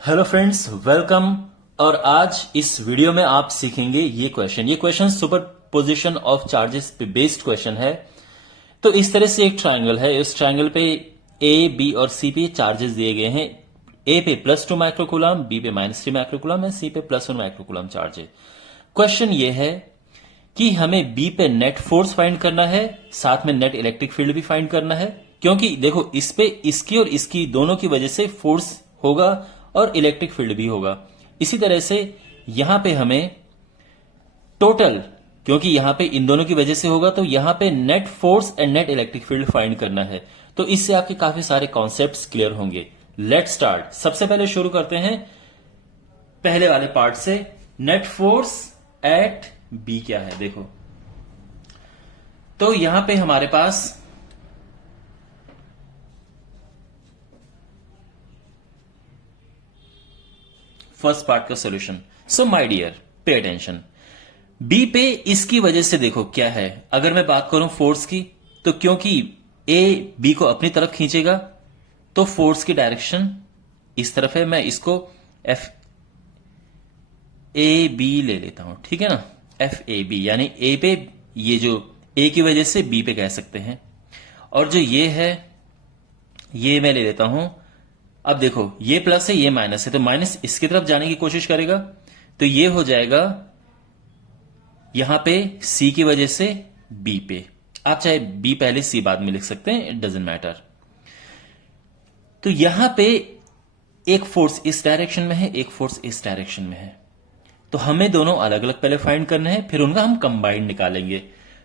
Hello friends, welcome. और आज इस वीडियो में आप सीखेंगे ये question super position of charges पे बेस्ड क्वेश्चन है। तो इस तरह से एक ट्राइंगल है, इस ट्राइंगल पे ए बी और सी पे चार्जेस दिए गए हैं। ए पे +2 माइक्रोकूलम, बी पे -3 माइक्रोकूलम है, सी पे +1 माइक्रोकूलम चार्ज है। क्वेश्चन ये है कि हमें बी पे नेट फोर्स फाइंड करना है, साथ में नेट इलेक्ट्रिक फील्ड भी फाइंड करना है। क्योंकि देखो, इस पे इसकी और इसकी दोनों की वजह से फोर्स होगा और इलेक्ट्रिक फील्ड भी होगा। इसी तरह से यहां पे हमें टोटल, क्योंकि यहां पे इन दोनों की वजह से होगा, तो यहां पे net force and net electric field find करना है। तो इससे आपके काफी सारे कॉन्सेप्ट्स क्लियर होंगे। Let start. सबसे पहले शुरू करते हैं पहले वाले पार्ट से। नेट फोर्स एट बी क्या है, देखो। तो यहां पे हमारे पास फर्स्ट पार्ट का solution. So my dear, pay attention. B पे इसकी वजह से देखो क्या है। अगर मैं बात करूं फोर्स की, तो क्योंकि ए बी को अपनी तरफ खींचेगा, तो फोर्स की डायरेक्शन इस तरफ है। मैं इसको एफ ए बी ले लेता हूं, ठीक है ना। एफ ए बी यानी ए पे, ये जो ए की वजह से बी पे कह सकते हैं। और जो ये है, ये मैं ले लेता हूं। अब देखो, ये प्लस है, ये माइनस है, तो माइनस इसकी तरफ जाने की कोशिश करेगा, तो ये हो जाएगा यहां पे सी की वजह से बी पे। आप चाहे बी पहले सी बाद में लिख सकते हैं, इट डजेंट मैटर। तो यहां पे एक फोर्स इस डायरेक्शन में है, एक फोर्स इस डायरेक्शन में है। तो हमें दोनों अलग अलग पहले फाइंड करने हैं, फिर उनका हम कंबाइंड निकालेंगे।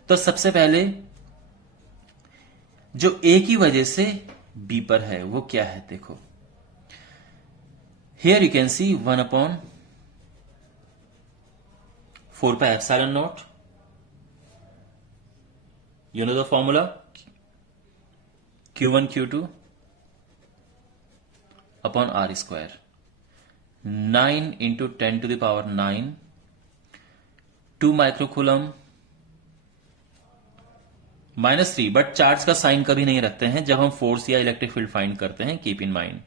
तो सबसे पहले जो ए की वजह से बी पर है वो क्या है, देखो। Here you can C 1/4 pi epsilon not. You know the formula? Q1 Q2 upon R square. 9 into 10 to the power 9, 2 microcoulomb -3। But charge का साइन कभी नहीं रखते हैं जब हम फोर्स या इलेक्ट्रिक फील्ड फाइंड करते हैं, कीप इन माइंड।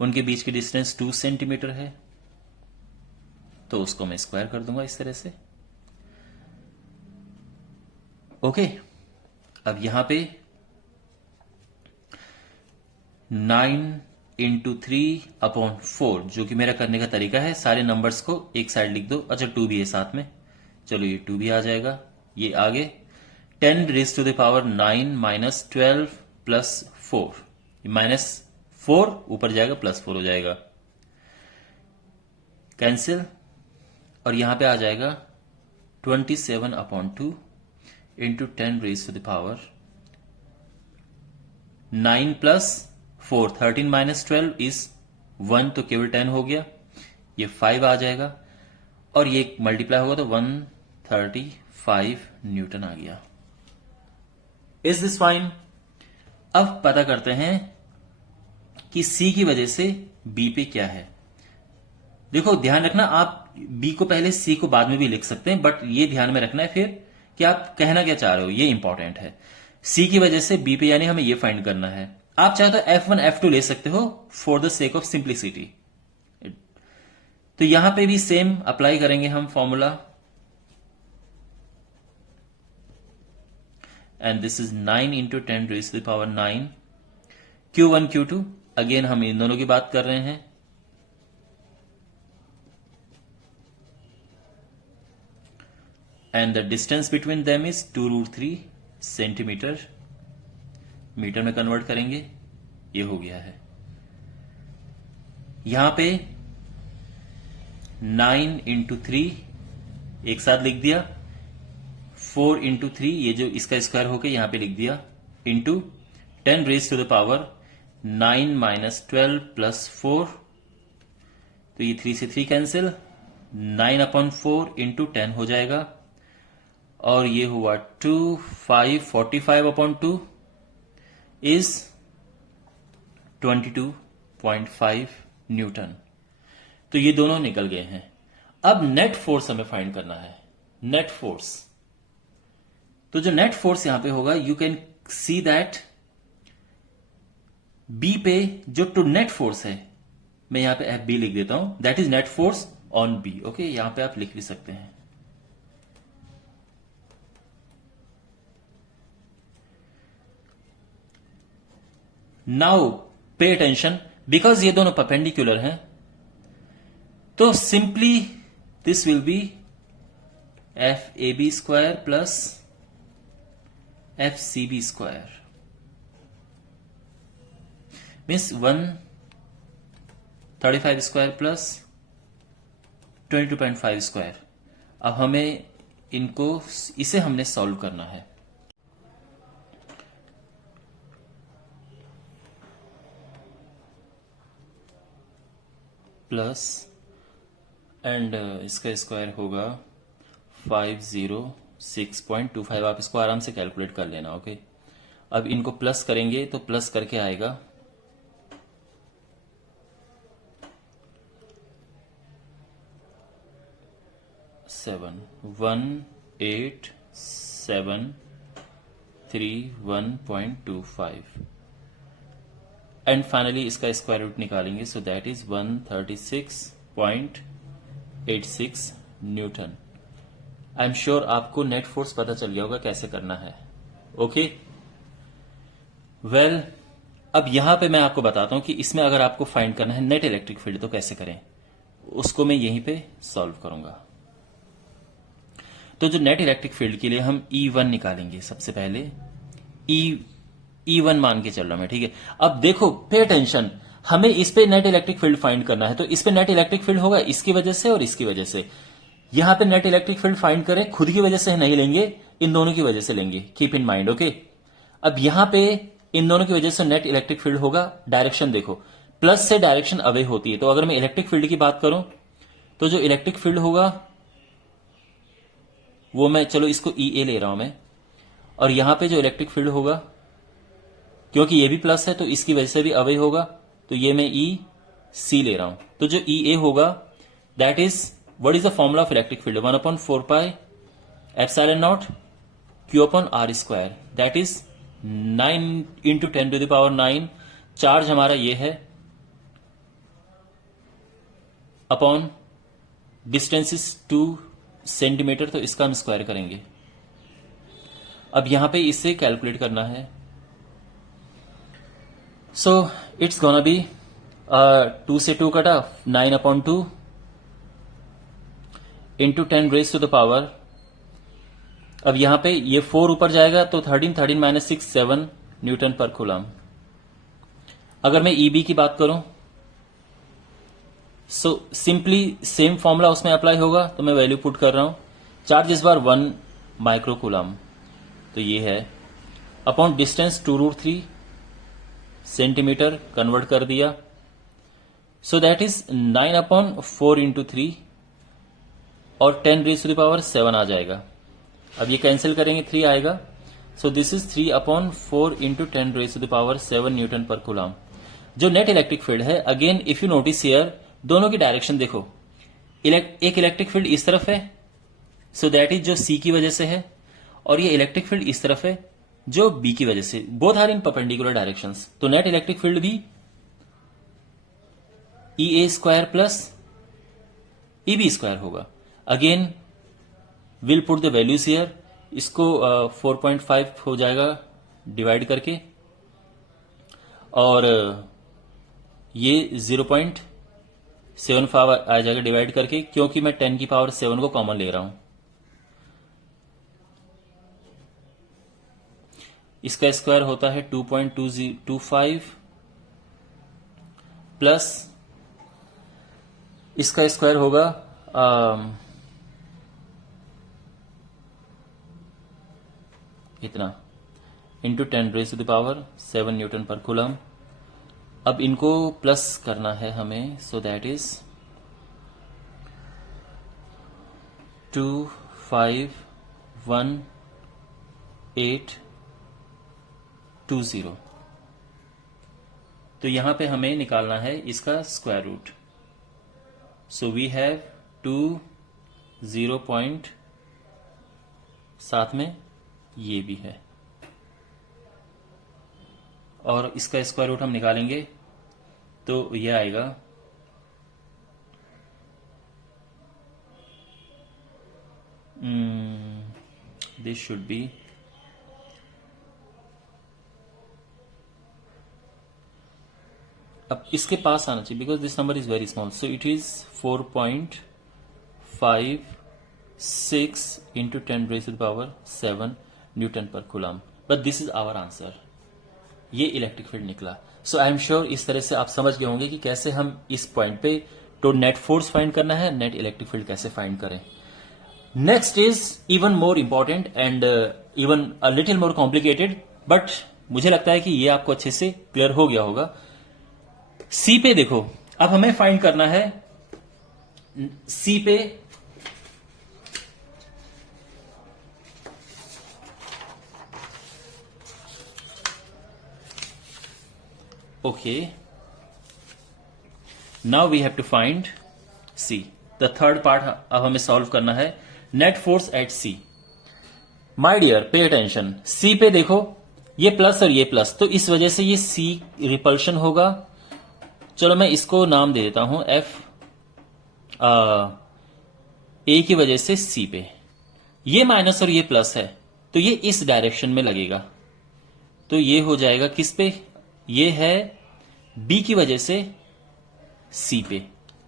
उनके बीच की डिस्टेंस 2 सेंटीमीटर है, तो उसको मैं स्क्वायर कर दूंगा इस तरह से। ओके। अब यहां पे 9 इंटू 3/4, जो कि मेरा करने का तरीका है, सारे नंबर्स को एक साइड लिख दो। अच्छा, 2 भी है साथ में, चलो ये 2 भी आ जाएगा। ये आगे 10 रेज टू द पावर 9 -12 +4, -4 ऊपर जाएगा, +4 हो जाएगा, कैंसिल। और यहां पे आ जाएगा 27/2 into 10 raise to the power 9 +4, 13 -12 is 1, तो केवल 10 हो गया। ये 5 आ जाएगा और ये मल्टीप्लाई होगा तो 135 न्यूटन आ गया। Is this fine? अब पता करते हैं कि सी की वजह से बी पे क्या है। देखो, ध्यान रखना, आप बी को पहले सी को बाद में भी लिख सकते हैं, बट ये ध्यान में रखना है फिर कि आप कहना क्या चाह रहे हो, ये इंपॉर्टेंट है। सी की वजह से बी पे यानी हमें ये फाइंड करना है। आप चाहे तो F1 F2 ले सकते हो for the sake of simplicity. तो यहां पे भी सेम अप्लाई करेंगे हम formula, and this is 9 into 10 raise to the power 9, Q1 Q2। Again हम इन दोनों की बात कर रहे हैं। And the distance between them is 2√3 centimetre. Metre में कन्वर्ट करेंगे, ये हो गया है। यहां पे 9 इंटू 3 एक साथ लिख दिया, 4 इंटू 3 ये जो इसका स्क्वायर होकर यहां पे लिख दिया, into 10 raise to the power 9 -12 +4, तो ये 3 से 3 कैंसिल, 9/4 इंटू 10 हो जाएगा। और ये हुआ 2 5 45/2 इज 22.5 न्यूटन। तो ये दोनों निकल गए हैं। अब नेट फोर्स हमें फाइंड करना है। नेट फोर्स, तो जो नेट फोर्स यहां पे होगा, you can see that B पे जो टू नेट फोर्स है, मैं यहां पे एफ बी लिख देता हूं, that is net force on B. Okay, यहां पे आप लिख भी सकते हैं। नाउ पे अटेंशन, बिकॉज ये दोनों परपेंडिकुलर हैं, तो simply this will be F A B square plus F C B square, means 135 square plus 22.5 square. अब हमें इनको, इसे हमने सॉल्व करना है। प्लस एंड इसका स्क्वायर होगा 506.25। आप इसको आराम से कैलकुलेट कर लेना। ओके, अब इनको प्लस करेंगे तो प्लस करके आएगा 18731.25 एंड फाइनली इसका स्क्वायर रूट निकालेंगे, so that is 136.86 Newton. I am sure आपको नेट फोर्स पता चल गया होगा कैसे करना है। ओके, वेल अब यहां पे मैं आपको बताता हूं कि इसमें अगर आपको फाइंड करना है नेट इलेक्ट्रिक फील्ड तो कैसे करें, उसको मैं यहीं पे सॉल्व करूंगा। तो जो नेट इलेक्ट्रिक फील्ड के लिए हम E1 निकालेंगे सबसे पहले। E1 मान के चल रहा हूं मैं, ठीक है। अब देखो, पे अटेंशन, हमें इस पे नेट इलेक्ट्रिक फील्ड फाइंड करना है, तो इस पे नेट इलेक्ट्रिक फील्ड होगा इसकी वजह से और इसकी वजह से। यहां पे नेट इलेक्ट्रिक फील्ड फाइंड करें, खुद की वजह से नहीं लेंगे, इन दोनों की वजह से लेंगे, कीप इन माइंड। ओके, अब यहां पे इन दोनों की वजह से नेट इलेक्ट्रिक फील्ड होगा। डायरेक्शन देखो, प्लस से डायरेक्शन अवे होती है, तो अगर मैं इलेक्ट्रिक फील्ड की बात करूं तो जो इलेक्ट्रिक फील्ड होगा वो मैं, चलो इसको ई ए ले रहा हूं मैं, और यहां पे जो इलेक्ट्रिक फील्ड होगा, क्योंकि ये भी प्लस है तो इसकी वजह से भी अवे होगा, तो ये मैं ई सी ले रहा हूं। तो जो ई ए होगा that is, what is the formula of electric field, 1/4 pi epsilon naught Q upon R square, that is 9 into 10⁹9। Charge हमारा ये है अपॉन डिस्टेंस इज 2 सेंटीमीटर, तो इसका हम स्क्वायर करेंगे। अब यहां पे इससे कैलकुलेट करना है, सो इट्स गोना बी 2 से 2 कटा 9/2 into 10 raise to the power. अब यहां पे ये 4 ऊपर जाएगा तो 13 माइनस 6 7 न्यूटन पर कूलम। अगर मैं ईबी की बात करूं, सो सिंपली सेम फॉर्मूला उसमें अप्लाई होगा, तो मैं वैल्यू पुट कर रहा हूं। चार्ज इस बार 1 माइक्रो कूलम, तो ये है अपॉन डिस्टेंस 2√3 सेंटीमीटर, कन्वर्ट कर दिया, सो दैट इज 9/4 इंटू 3 और 10 रेज टू द पावर 7 आ जाएगा। अब ये कैंसिल करेंगे, 3 आएगा, so this is 3/4 into 10 raise to the power 7 newton per coulomb. जो नेट इलेक्ट्रिक फील्ड है, again if you notice here, दोनों की डायरेक्शन देखो, एक इलेक्ट्रिक फील्ड इस तरफ है, सो दैट इज जो सी की वजह से है, और ये इलेक्ट्रिक फील्ड इस तरफ है जो बी की वजह से, both are in perpendicular directions. तो नेट इलेक्ट्रिक फील्ड भी E A square plus E B square होगा। Again will put the values here, इसको 4.5 हो जाएगा डिवाइड करके, और ये 0.75 आ जाएगा डिवाइड करके, क्योंकि मैं 10 की पावर 7 को कॉमन ले रहा हूं। इसका स्क्वायर होता है 2.225 प्लस इसका स्क्वायर होगा इतना into 10 raise to the power 7 newton per coulomb. अब इनको प्लस करना है हमें, सो दैट इज 251,820। तो यहां पे हमें निकालना है इसका square root, so we have 20 साथ में ये भी है, और इसका स्क्वायर रूट हम निकालेंगे तो ये आएगा दिस शुड बी अब इसके पास आना चाहिए because this number is very small, so it is 4.56 into 10⁻⁷ newton per coulomb, but this is our answer. ये इलेक्ट्रिक फील्ड निकला। सो आई एम श्योर इस तरह से आप समझ गए होंगे कि कैसे हम इस पॉइंट पे तो नेट फोर्स फाइंड करना है, नेट इलेक्ट्रिक फील्ड कैसे फाइंड करें। Next is even more important and even a little more complicated, but मुझे लगता है कि ये आपको अच्छे से क्लियर हो गया होगा। सी पे देखो, अब हमें फाइंड करना है सी पे okay, now we have to find C. The third part अब हमें सॉल्व करना है, net force at C. My dear pay attention, C पे देखो ये प्लस और ये प्लस, तो इस वजह से ये सी रिपल्शन होगा। चलो मैं इसको नाम दे देता हूं एफ, ए की वजह से सी पे ये माइनस और ये प्लस है तो ये इस डायरेक्शन में लगेगा, तो ये हो जाएगा किस पे, ये है बी की वजह से सी पे,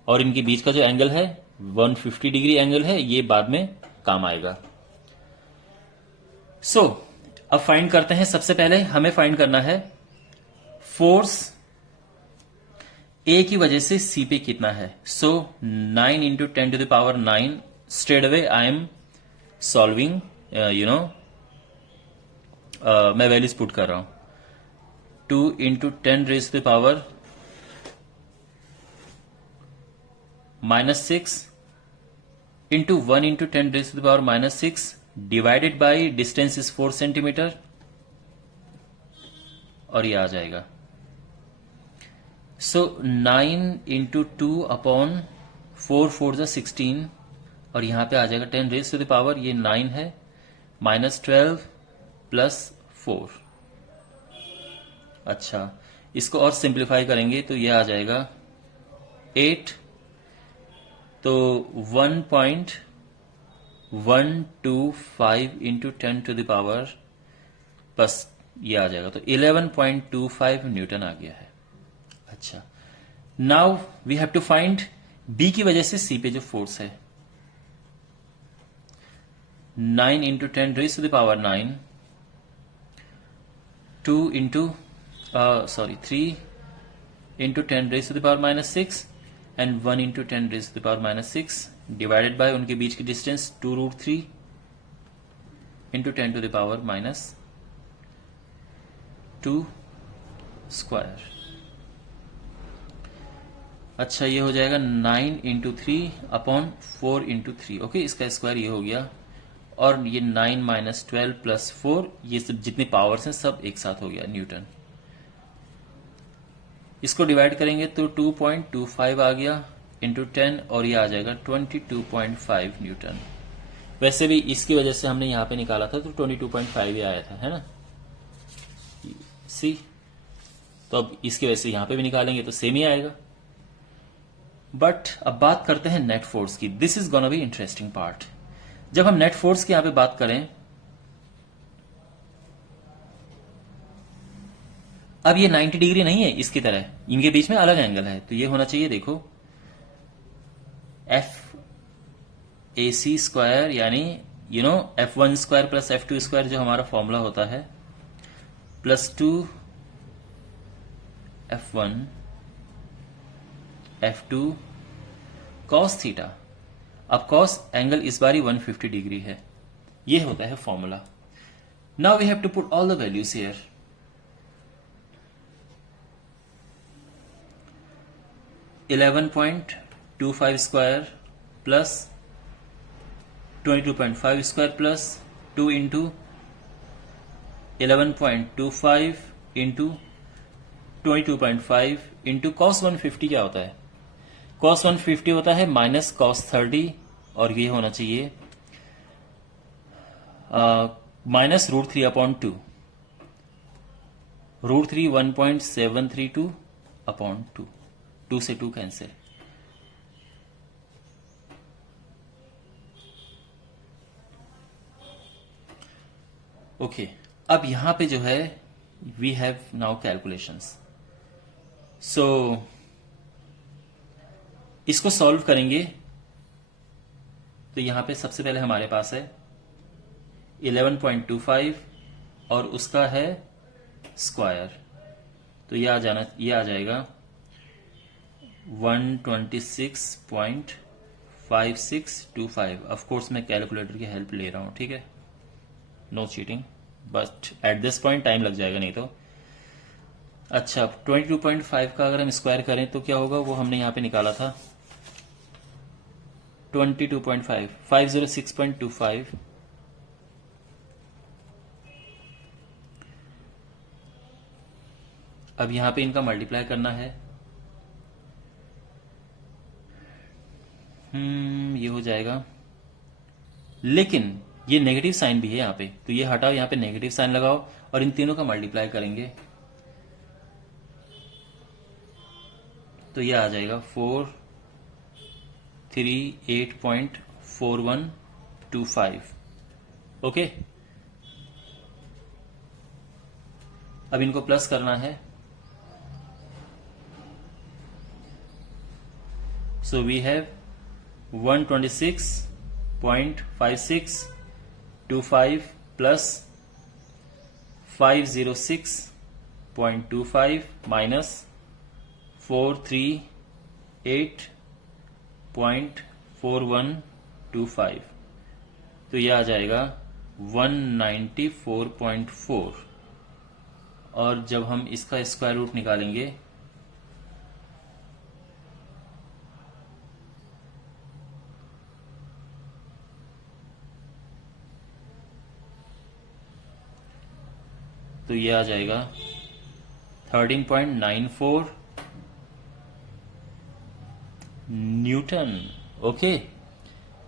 और इनके बीच का जो एंगल है 150 डिग्री एंगल है, ये बाद में काम आएगा। सो अब फाइंड करते हैं। सबसे पहले हमें फाइंड करना है फोर्स ए की वजह से सी पे कितना है। सो 9 into 10⁻⁹, straight away I am solving, मैं वैल्यूज पुट कर रहा हूं। 2 into 10⁻⁻6 into 1 into 10⁻⁻6 divided by distance is 4 centimetre, और ये आ जाएगा। सो 9 इंटू 2 अपॉन 4 4 जा 16, और यहां पे आ जाएगा 10⁻⁻, ये 9 है, -12 प्लस 4। अच्छा, इसको और सिंप्लीफाई करेंगे तो ये आ जाएगा 8, तो 1.125 इंटू 10⁻, बस ये आ जाएगा, तो 11.25 न्यूटन आ गया है। अच्छा, now we have to find B की वजह से सी पे जो फोर्स है। 9 into 10⁻⁹, 2 into 3 into 10⁻⁻6 and 1 into 10⁻⁻6 divided by उनके बीच की डिस्टेंस 2√3 इंटू 10⁻²। अच्छा, ये हो जाएगा 9 इंटू 3 अपॉन 4 इंटू 3। ओके, इसका स्क्वायर ये हो गया, और ये 9 माइनस 12 प्लस 4, ये सब जितने पावर्स हैं सब एक साथ हो गया न्यूटन। इसको डिवाइड करेंगे तो 2.25 आ गया इंटू 10, और ये आ जाएगा 22.5 न्यूटन। वैसे भी इसकी वजह से हमने यहां पे निकाला था तो 22.5 ही आया था, है ना। सी, तो अब इसकी वजह से यहां पे भी निकालेंगे तो सेम ही आएगा। बट अब बात करते हैं नेट फोर्स की। This is gonna be interesting part. जब हम नेट फोर्स की यहां पे बात करें, अब ये 90 डिग्री नहीं है इसकी तरह, इनके बीच में अलग एंगल है, तो ये होना चाहिए, देखो FAC² यानी F1² प्लस F2² जो हमारा फॉर्मूला होता है, plus 2 F1 F2 cos theta. अब cos एंगल इस बारी 150 डिग्री है, ये होता है formula. Now we have to put all the values here. (11.25² plus 22.5² plus 2 into 11.25 into 22.5 into cos 150 क्या होता है? cos 150 होता है माइनस cos 30, और ये होना चाहिए -√3/2। √3 1.732 अपॉन 2, 2 से 2 कैंसिल। ओके, अब यहां पे जो है वी हैव नाउ कैलकुलेशंस। सो इसको सॉल्व करेंगे तो यहां पे सबसे पहले हमारे पास है 11.25 और उसका है स्क्वायर, तो ये आ जाएगा 126.5625। ऑफ कोर्स मैं कैलकुलेटर की हेल्प ले रहा हूं, ठीक है, no cheating, but at this point time लग जाएगा नहीं तो। अच्छा, 22.5 का अगर हम स्क्वायर करें तो क्या होगा, वो हमने यहां पे निकाला था 22.5, 506.25 अब यहां पे इनका मल्टीप्लाई करना है। ये हो जाएगा, लेकिन ये नेगेटिव साइन भी है यहां पे, तो ये हटाओ, यहां पे नेगेटिव साइन लगाओ और इन तीनों का मल्टीप्लाई करेंगे तो ये आ जाएगा 438.4125। ओके, अब इनको प्लस करना है, so we have 126.5625 plus 506.25 minus 438.4125, तो यह आ जाएगा 194.4। और जब हम इसका स्क्वायर रूट निकालेंगे तो ये आ जाएगा 13.94 Newton. Okay,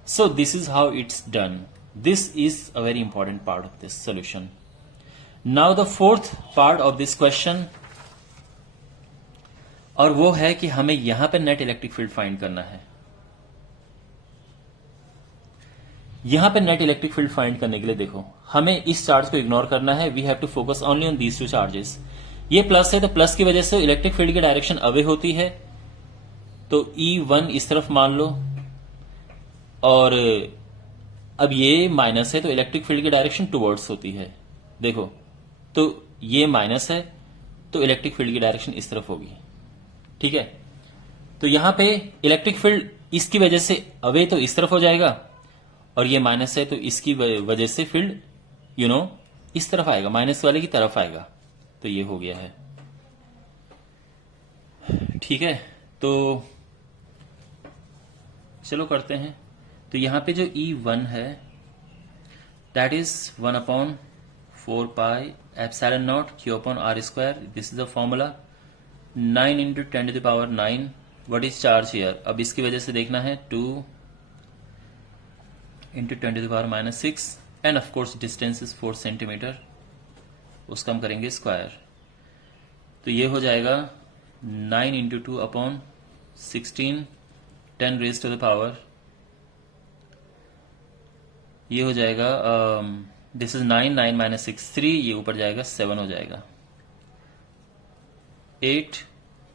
so this is how it's done. This is a very important part of this solution. Now the fourth part of this question, और वो है कि हमें यहां पर नेट इलेक्ट्रिक फील्ड फाइंड करना है। यहां पे नेट इलेक्ट्रिक फील्ड फाइंड करने के लिए देखो, हमें इस चार्ज को इग्नोर करना है। We have to focus only on these two charges. ये प्लस है तो प्लस की वजह से इलेक्ट्रिक फील्ड की डायरेक्शन अवे होती है, तो E1 इस तरफ मान लो, और अब ये माइनस है तो इलेक्ट्रिक फील्ड की डायरेक्शन टुवर्ड्स होती है। देखो, तो ये माइनस है तो इलेक्ट्रिक फील्ड की डायरेक्शन इस तरफ होगी, ठीक है। तो यहां पे इलेक्ट्रिक फील्ड इसकी वजह से अवे तो इस तरफ हो जाएगा, और ये माइनस है तो इसकी वजह से फील्ड इस तरफ आएगा, माइनस वाले की तरफ आएगा, तो ये हो गया है, ठीक है। तो चलो करते हैं। तो यहां पे जो E1 है that is 1/4πε0 Q/r²। This is the formula. 9 × 10⁹9। What is charge here? अब इसकी वजह से देखना है 2 × 10⁻⁻6 and of course distance is 4 centimetre, उसका हम करेंगे स्क्वायर। तो ये हो जाएगा 9 × 2/16 10⁻⁻, ये हो जाएगा दिस इज 9, 9 - 6 3, ये ऊपर जाएगा 7 हो जाएगा 8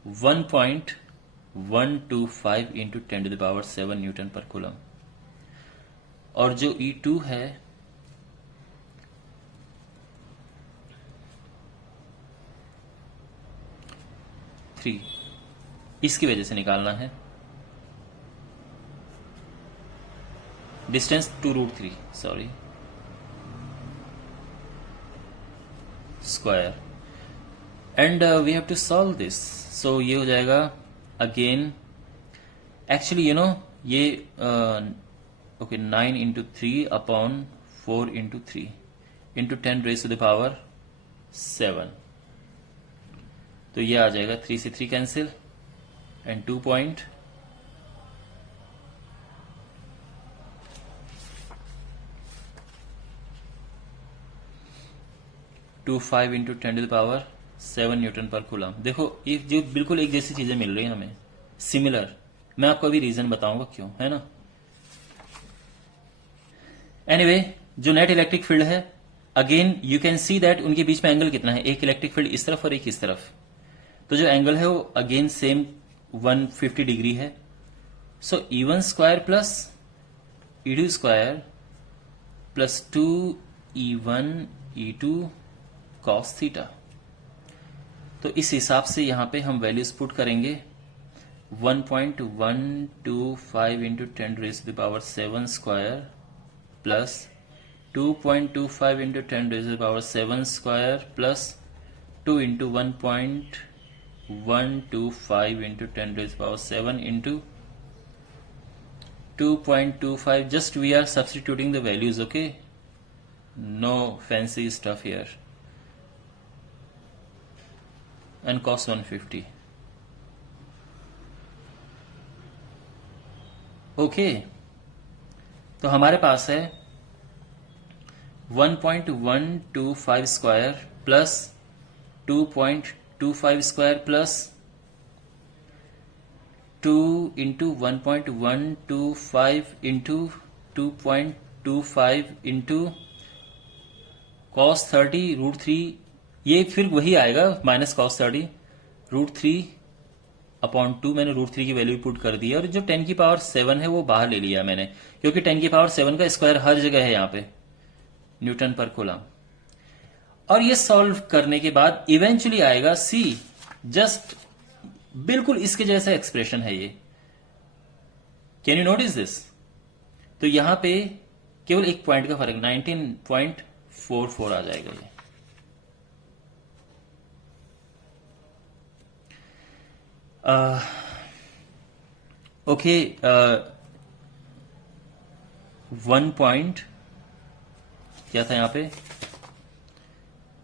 1.125 × 10⁻⁷ न्यूटन पर कूलम। और जो E2 है थ्री, इसकी वजह से निकालना है। Distance 2√3 sorry square, and we have to solve this. So ये हो जाएगा अगेन, एक्चुअली ये ओके 9 × 3/4 × 3 × 10⁻⁷, तो ये आ जाएगा 3 से 3 cancel and 2.25 × 10⁻⁷ 7 newton per coulomb. देखो ये जो बिल्कुल एक जैसी चीजें मिल रही हैं हमें, सिमिलर। मैं आपको अभी रीजन बताऊंगा क्यों, है ना। एनीवे, जो नेट इलेक्ट्रिक फील्ड है, again you can see that उनके बीच में एंगल कितना है, एक इलेक्ट्रिक फील्ड इस तरफ और एक इस तरफ। तो जो एंगल है वो अगेन सेम 150 डिग्री है। सो E1 square plus E2 square plus 2E1 E2 cos theta. तो इस हिसाब से यहां पे हम वैल्यूज पुट करेंगे। 1.125 into 10⁻⁷ square plus 2.25 into 10⁻⁷ square plus 2 into 1.125 into 10⁻⁷ into 2.25. Just we are substituting the values, okay? No fancy stuff here. And cos 150. Okay. तो हमारे पास है 1.125 square plus 2.25 square plus 2 into 1.125 into 2.25 into cos 30 √3। ये फिर वही आएगा minus cos 30 √3/2। मैंने √3 की value put कर दी है, और जो 10⁻⁷ है वो बाहर ले लिया मैंने, क्योंकि 10⁻⁷ का स्क्वायर हर जगह है यहाँ पे, न्यूटन पर कूलम। और ये सॉल्व करने के बाद इवेंचुअली आएगा सी, जस्ट बिल्कुल इसके जैसा एक्सप्रेशन है ये। Can you notice this? तो यहां पे केवल एक पॉइंट का फर्क, 19.44 आ जाएगा ये। ओके, 1 पॉइंट क्या था यहां पे,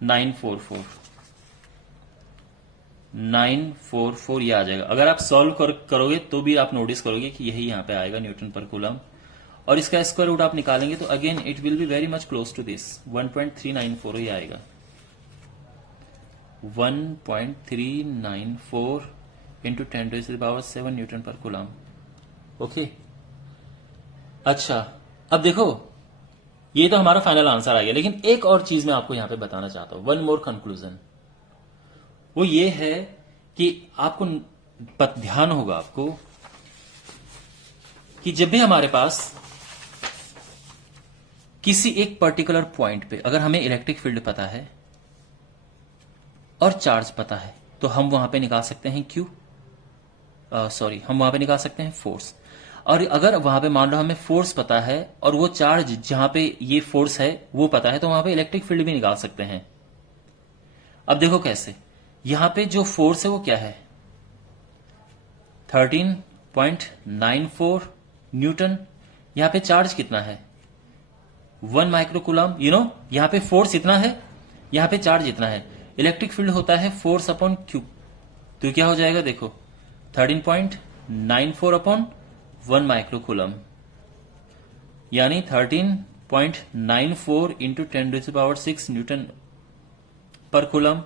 944 ये आ जाएगा। अगर आप सॉल्व करोगे तो भी आप नोटिस करोगे कि यही यहां पे आएगा न्यूटन पर कूलम, और इसका स्क्वायर रूट आप निकालेंगे तो again it will be very much close to this, 1.394 ही आएगा। 1.394 into 10⁻⁷ newton per coulomb. Okay, अच्छा अब देखो ये तो हमारा फाइनल आंसर आ गया, लेकिन एक और चीज मैं आपको यहां पे बताना चाहता हूं, वन मोर कंक्लूजन। वो ये है कि आपको ध्यान होगा आपको कि जब भी हमारे पास किसी एक पर्टिकुलर पॉइंट पे अगर हमें इलेक्ट्रिक फील्ड पता है और चार्ज पता है, तो हम वहां पे निकाल सकते हैं हम वहां पे निकाल सकते हैं फोर्स। और अगर वहां पे मान लो हमें फोर्स पता है और वो चार्ज जहां पे ये फोर्स है वो पता है, तो वहां पे इलेक्ट्रिक फील्ड भी निकाल सकते हैं। अब देखो कैसे, यहां पे जो फोर्स है वो क्या है, 13.94 न्यूटन। यहां पे चार्ज कितना है, 1 माइक्रो कूलम। यहां पे फोर्स इतना है, यहां पे चार्ज इतना है। इलेक्ट्रिक फील्ड होता है फोर्स अपॉन क्यू, तो क्या हो जाएगा देखो, 13.94 अपॉन 1 माइक्रो कूलम, यानी 13.94 into 10⁻⁶ Newton per coulomb,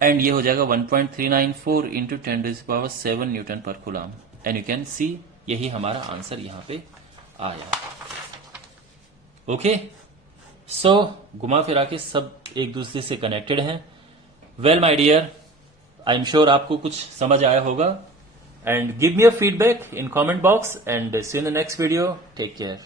and ये हो जाएगा 1.394 into 10⁻⁷ newton per coulomb. And you can सी यही हमारा आंसर यहां पे आया। ओके, सो घुमा फिरा के सब एक दूसरे से कनेक्टेड हैं। Well my dear, I am sure आपको कुछ समझ आया होगा, and give me a feedback in comment box and see you in the next video. Take care.